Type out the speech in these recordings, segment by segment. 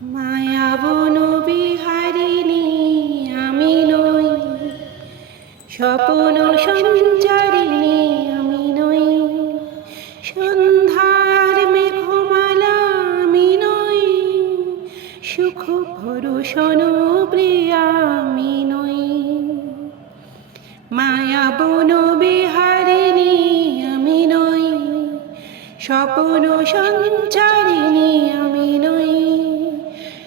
মায়াবন বিহারিণী আমি নই, স্বপ্ন সঞ্চারিণী আমি নই, সন্ধ্যার মেঘমালা আমি নই, সুখ ভরসন প্রিয়া আমি নই। মায়াবন বিহারিণী আমি নই, স্বপ্ন সঞ্চারিণী আমি নই,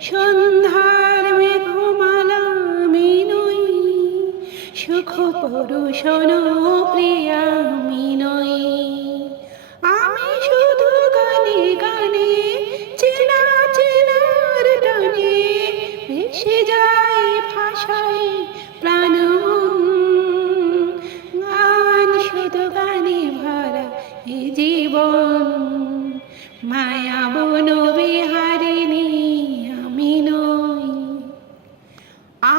সন্ধ্যার মেঘমালা আমি নই, সুখ পরশন প্রিয়া আমি নই। আমি শুধু গানে গানে চেনা চেনার টানে ভেসে যাই ভাষায় প্রাণ মন। গান শুধু গানে ভরা এ জীবন। মায়াবন বিহারিণী আমি নই।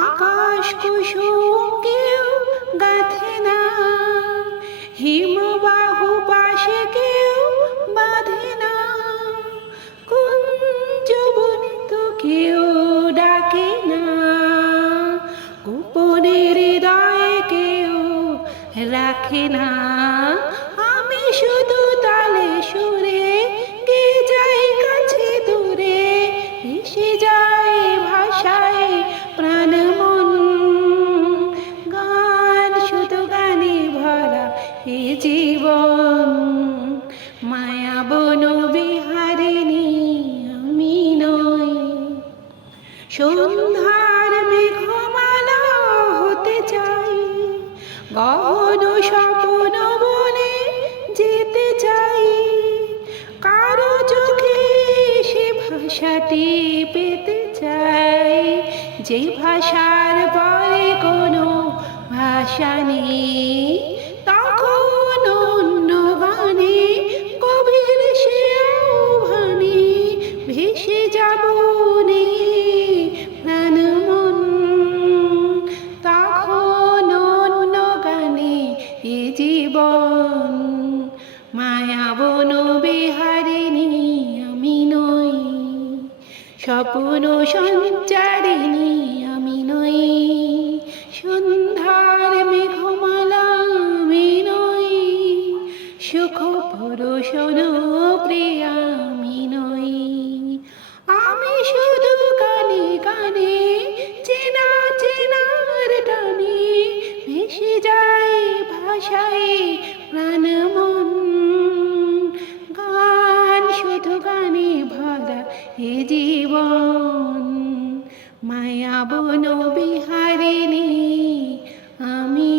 আকাশ কুসুম কেউ গাঁথে না, হিমবাহু পাশে কেউ বাঁধে না, কুঞ্জবনিত কেউ ডাকে না, গোপনের হৃদয়ে কেউ রাখে না। আমি শুধু তালে সুরে গে যাই কাছে দূরে, ভেসে যাই ভাষায় প্রাণ মন। গান শুধু গানে ভরা এ জীবন। মায়াবন বিহারিণী আমি নই। সন্ধ্যার মেঘমালা হতে চাই, গহন স্বপ্ন বনে যেতে চাই, কারো চোখে সে ভাষাটি পেতে চাই, যে ভাষার পরে কোনো ভাষা নেই। তখন অন্য গানে কবির সে আহ্বানে ভেসে যাব নে প্রাণ মন। তখন অন্য গানে এ জীবন। মায়াবন বিহারিণী আমি নই, স্বপ্ন সঞ্চারিণী আমি নই, সন্ধ্যার মেঘমালা আমি নই, সুখ ভরসন প্রিয়া আমি নই। আমি শুধু গানে গানে চেনা চেনার টানে ভেসে যাই ভাষায় প্রাণ মন। গান শুধু গানে ভরা এ জীবন। মায়াবন বিহারিণী আমি